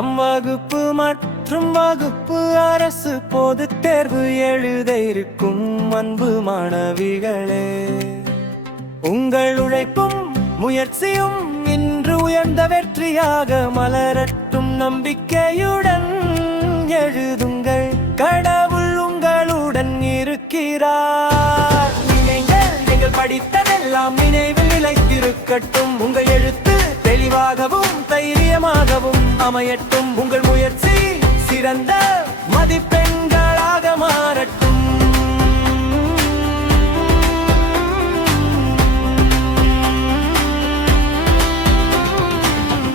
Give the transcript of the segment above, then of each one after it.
தம் வகுப்பு மற்றும் வகுப்பு அரசு பொதுத் தேர்வு எழுத இருக்கும் அன்பு மாணவிகளே, உங்கள் உழைப்பும் முயற்சியும் இன்று உயர்ந்த வெற்றியாக மலரட்டும். நம்பிக்கையுடன் எழுதுங்கள், கடவுள் உங்களுடன் இருக்கிறார். நீங்கள் படித்ததெல்லாம் நினைவில் நிலைத்திருக்கட்டும். உங்கள் எழுத்து தெளிவாகவும் தைரியமாகவும் அமையட்டும். உங்கள் முயற்சி சிறந்த மதிப்பெண்களாக மாறட்டும்.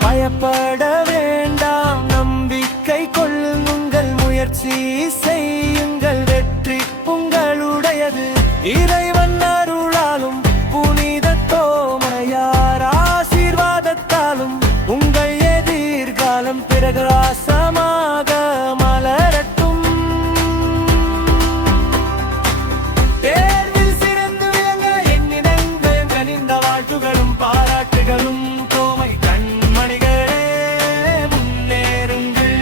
பயப்பட வேண்டாம், நம்பிக்கை கொள்ளுங்கள், முயற்சி செய்யுங்கள், வெற்றி உங்களுடையது. இறைவன் அருளாலும் புனித தோமையார் ஆசீர்வாதத்தாலும் உங்கள் எதிர்காலம் பிரகாசமாக மலரட்டும். தேர்வில் சிறந்து விளங்க எண்ணினங்கள் கனிந்த வாழ்த்துகளும் பாராட்டுகளும். தோமை கண்மணிகளே முன்னேறுங்கள்,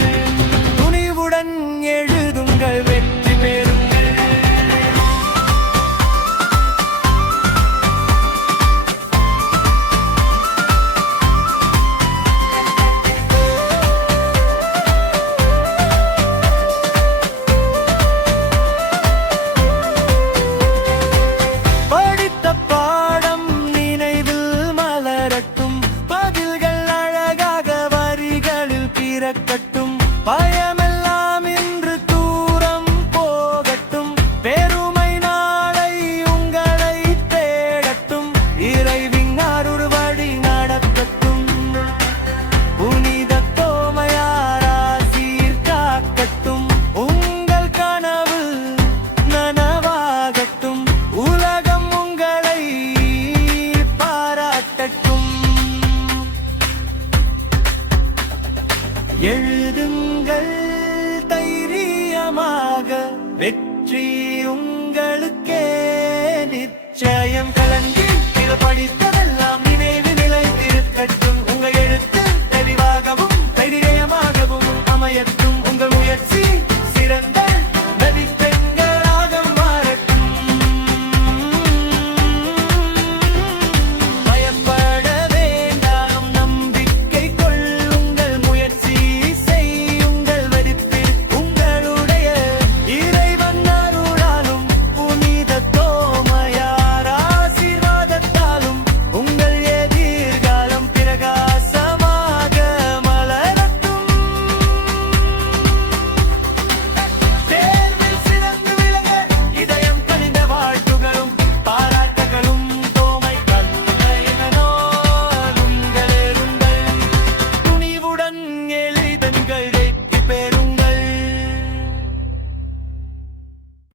துணிவுடன் எழுதுங்கள், வெற்றி பெறுங்கள். படித்த பாடம் நினைவில் மலரட்டும். பதில்கள் அழகாக வரிகளில் பிறக்கட்டும். பயமெல்லாம் இன்று தூரம் போகட்டும். பெருமை நாளை உங்களை தேடட்டும். இறைவின் அருள் வழி நடக்கட்டும். புனித தோமையார் ஆசீர் காக்கட்டும். உங்கள் கனவு நனவாகட்டும். உலகம் உங்களை பாராட்டட்டும். எழுதுங்கள் தைரியமாக, வெற்றி உங்களுக்கே நிச்சயம். கலங்கி படித்ததெல்லாம் நினைவு நிலைத்திருக்கட்டும். உங்கள் எழுத்து தெளிவாகவும் தைரியமாகவும் அமையட்டும்.